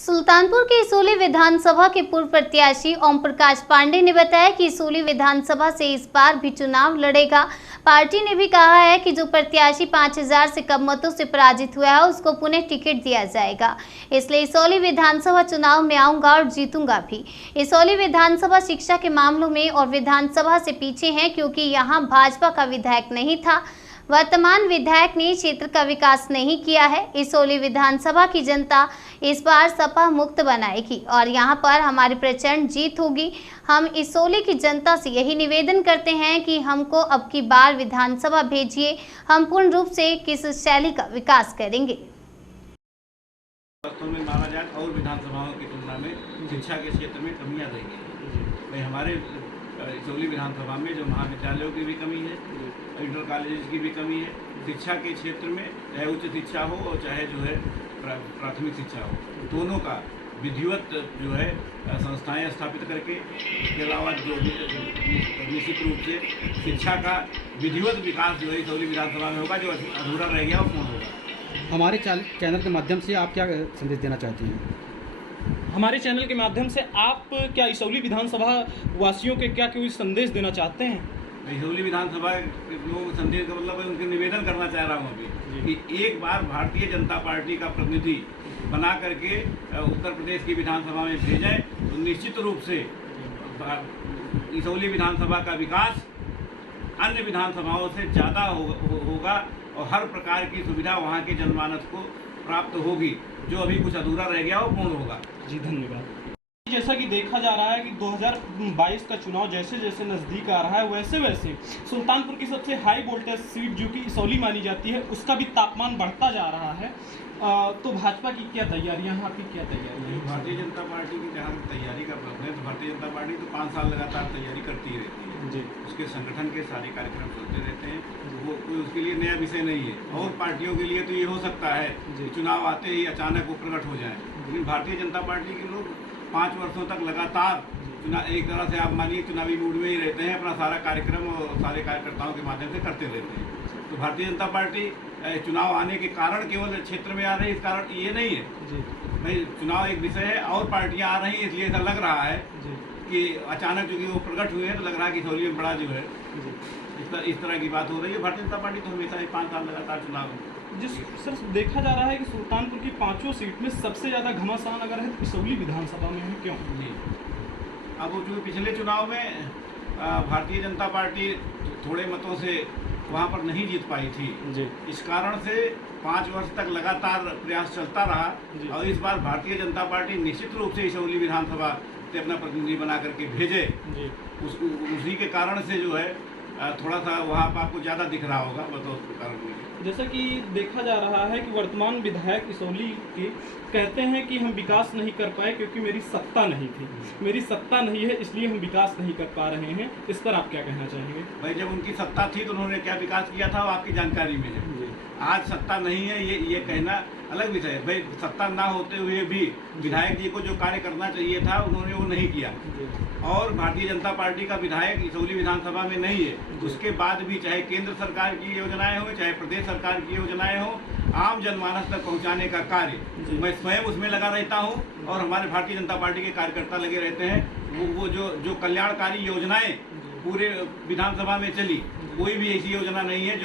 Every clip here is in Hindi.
सुल्तानपुर के इसोली विधानसभा के पूर्व प्रत्याशी ओम प्रकाश पांडे ने बताया कि इसोली विधानसभा से इस बार भी चुनाव लड़ेगा। पार्टी ने भी कहा है कि जो प्रत्याशी 5000 से कम मतों से पराजित हुआ है उसको पुनः टिकट दिया जाएगा। इसलिए इसोली विधानसभा चुनाव में आऊंगा और जीतूंगा भी। इसोली विधानसभा शिक्षा के मामलों में और विधानसभा से पीछे है क्योंकि यहाँ भाजपा का विधायक नहीं था। वर्तमान विधायक ने क्षेत्र का विकास नहीं किया है। इसोली विधानसभा की जनता इस बार सपा मुक्त बनाएगी और यहां पर हमारी प्रचंड जीत होगी। हम इसोली की जनता से यही निवेदन करते हैं कि हमको अब की बार विधानसभा भेजिए। हम पूर्ण रूप से किस शैली का विकास करेंगे। वास्तव में माना जाए और विधानसभाओं की तुलना में शिक्षा के क्षेत्र में कमियां रही हैं। हमारे इसोली विधानसभा में जो महाविद्यालयों की भी कमी है, इंटर कॉलेज की भी कमी है। शिक्षा के क्षेत्र में चाहे उच्च शिक्षा हो और चाहे जो है प्राथमिक शिक्षा हो, दोनों का विधिवत जो है संस्थाएं स्थापित करके, इसके अलावा जो निश्चित रूप से शिक्षा का विधिवत विकास जो है इसोली विधानसभा में होगा। जो अधूरा रह गया वो पूर्ण होगा। हमारे चैनल के माध्यम से आप क्या संदेश देना चाहती हैं? हमारे चैनल के माध्यम से आप क्या इसोली विधानसभा वासियों के क्या कोई संदेश देना चाहते हैं? इसोली विधानसभा लोगों को संदेश का मतलब उनके निवेदन करना चाह रहा हूँ अभी कि एक बार भारतीय जनता पार्टी का प्रतिनिधि बना करके उत्तर प्रदेश की विधानसभा में भेजें तो निश्चित रूप से इसोली विधानसभा का विकास अन्य विधानसभाओं से ज़्यादा होगा और हर प्रकार की सुविधा वहाँ के जनमानस को प्राप्त होगी। जो अभी कुछ अधूरा रह गया वो पूर्ण होगा। जी धन्यवाद। जैसा कि देखा जा रहा है कि 2022 का चुनाव जैसे जैसे नज़दीक आ रहा है वैसे वैसे सुल्तानपुर की सबसे हाई वोल्टेज सीट जो कि इसोली मानी जाती है उसका भी तापमान बढ़ता जा रहा है। तो भाजपा की क्या तैयारियां हैं, आपकी क्या तैयारियां हैं? भारतीय जनता पार्टी की जहाँ तैयारी का प्रश्न है तो भारतीय जनता पार्टी तो 5 साल लगातार तैयारी करती ही रहती है जी। उसके संगठन के सारे कार्यक्रम चलते रहते हैं। वो कोई उसके लिए नया विषय नहीं है। और पार्टियों के लिए तो ये हो सकता है कि चुनाव आते ही अचानक वो प्रकट हो जाए, लेकिन भारतीय जनता पार्टी के लोग 5 वर्षों तक लगातार एक तरह से आप मानिए चुनावी मूड में ही रहते हैं। अपना सारा कार्यक्रम और सारे कार्यकर्ताओं के माध्यम से करते रहते हैं। तो भारतीय जनता पार्टी चुनाव आने के कारण केवल क्षेत्र में आ रही है, इस कारण ये नहीं है भाई चुनाव एक विषय है और पार्टियां आ रही हैं, इसलिए ऐसा लग रहा है कि अचानक जो कि वो प्रकट हुए हैं तो लग रहा है कि इसोली में बड़ा जो है इस तरह की बात हो रही है। भारतीय जनता पार्टी तो हमेशा ही 5 साल लगातार चुनाव जिस सर देखा जा रहा है कि सुल्तानपुर की 5 सीट में सबसे ज़्यादा घमासान अगर है तो इसोली विधानसभा में है, क्यों? जी अब चूँकि पिछले चुनाव में भारतीय जनता पार्टी थोड़े मतों से वहाँ पर नहीं जीत पाई थी जी। इस कारण से 5 वर्ष तक लगातार प्रयास चलता रहा और इस बार भारतीय जनता पार्टी निश्चित रूप से इसोली विधानसभा से अपना प्रतिनिधि बना करके भेजे जी। उसी के कारण से जो है थोड़ा सा वहाँ पर आपको ज़्यादा दिख रहा होगा बतौर कारण। जैसा कि देखा जा रहा है कि वर्तमान विधायक इसोली के कहते हैं कि हम विकास नहीं कर पाए क्योंकि मेरी सत्ता नहीं थी। मेरी सत्ता नहीं है इसलिए हम विकास नहीं कर पा रहे हैं। इस पर आप क्या कहना चाहेंगे? भाई जब उनकी सत्ता थी तो उन्होंने क्या विकास किया था वो आपकी जानकारी में है। आज सत्ता नहीं है ये कहना अलग विषय है। भाई सत्ता ना होते हुए भी विधायक जी को जो कार्य करना चाहिए था उन्होंने वो नहीं किया और भारतीय जनता पार्टी का विधायक इसोली विधानसभा में नहीं है। उसके बाद भी चाहे केंद्र सरकार की योजनाएं हो चाहे प्रदेश सरकार की योजनाएं हो, आम जनमानस तक पहुंचाने का कार्य मैं स्वयं उसमें लगा रहता हूं और हमारे भारतीय जनता पार्टी के कार्यकर्ता लगे रहते हैं। वो जो कल्याणकारी योजनाएं पूरे विधानसभा में चली, कोई भी ऐसी योजना नहीं है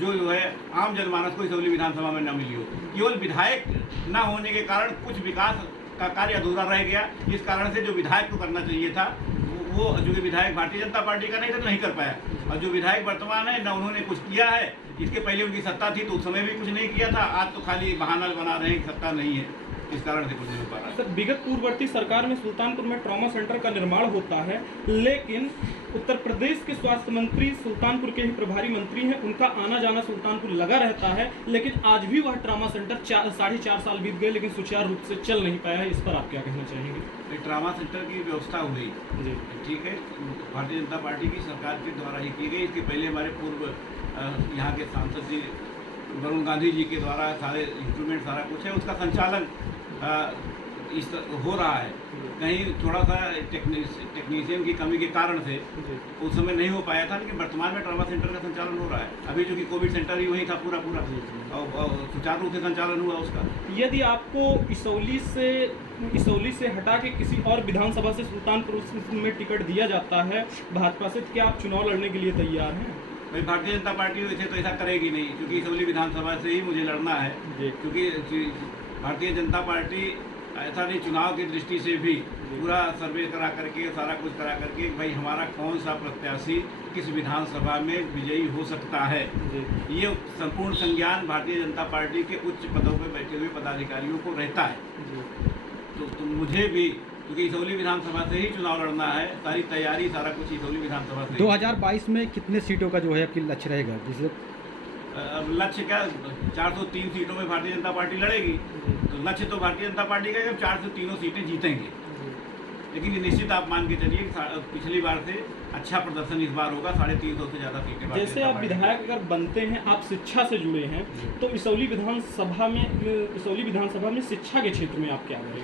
जो है आम जनमानस को इसोली विधानसभा में न मिली हो। केवल विधायक न होने के कारण कुछ विकास का कार्य अधूरा रह गया। इस कारण से जो विधायक को करना चाहिए था वो जो कि विधायक भारतीय जनता पार्टी का नहीं था तो नहीं कर पाया और जो विधायक वर्तमान है न उन्होंने कुछ किया है। इसके पहले उनकी सत्ता थी तो उस समय भी कुछ नहीं किया था। आज तो खाली बहाना बना रहे हैं कि सत्ता नहीं है, इस कारण से कुछ नहीं हो पा रहा। सर विगत पूर्ववर्ती सरकार में सुल्तानपुर में ट्रॉमा सेंटर का निर्माण होता है, लेकिन उत्तर प्रदेश के स्वास्थ्य मंत्री सुल्तानपुर के ही प्रभारी मंत्री हैं, उनका आना जाना सुल्तानपुर लगा रहता है, लेकिन आज भी वह ट्रॉमा सेंटर 4.5 साल बीत गए लेकिन सुचारू रूप से चल नहीं पाया है। इस पर आप क्या कहना चाहेंगे? ट्रॉमा सेंटर की व्यवस्था हुई जी, ठीक है, भारतीय जनता पार्टी की सरकार के द्वारा ही की गई। इसके पहले हमारे पूर्व यहाँ के सांसद जी वरुण गांधी जी के द्वारा सारे इंस्ट्रूमेंट सारा कुछ है, उसका संचालन इस हो रहा है, कहीं थोड़ा सा टेक्नीशियन की कमी के कारण से उस समय नहीं हो पाया था, लेकिन वर्तमान में ट्रॉमा सेंटर का संचालन हो रहा है। अभी चूँकि कोविड सेंटर ही वही था पूरा और सुचारू रूप से संचालन हुआ उसका। यदि आपको इसौली से हटा के किसी और विधानसभा से सुल्तानपुर में टिकट दिया जाता है भाजपा से, तो क्या आप चुनाव लड़ने के लिए तैयार हैं? भाई भारतीय जनता पार्टी वैसे तो ऐसा करेगी नहीं, क्योंकि इसौली विधानसभा से ही मुझे लड़ना है। क्योंकि भारतीय जनता पार्टी ऐसा नहीं, चुनाव की दृष्टि से भी पूरा सर्वे करा करके सारा कुछ करा करके भाई हमारा कौन सा प्रत्याशी किस विधानसभा में विजयी हो सकता है, ये संपूर्ण संज्ञान भारतीय जनता पार्टी के उच्च पदों पर बैठे हुए पदाधिकारियों को रहता है। तो मुझे भी, क्योंकि इसौली विधानसभा से ही चुनाव लड़ना है, सारी तैयारी सारा कुछ इसौली विधानसभा से। 2022 में कितने सीटों का जो है आपकी लक्ष्य रहेगा? जिसे लक्ष्य क्या, 403 सीटों में भारतीय जनता पार्टी लड़ेगी, तो लक्ष्य तो भारतीय जनता पार्टी का 403 सीटें जीतेंगे। लेकिन ये निश्चित आप मान के चलिए पिछली बार से अच्छा प्रदर्शन इस बार होगा, 350 से ज़्यादा सीटें। जैसे आप विधायक अगर बनते हैं, आप शिक्षा से जुड़े हैं, तो इसौली विधानसभा में शिक्षा के क्षेत्र में आप क्या करेंगे?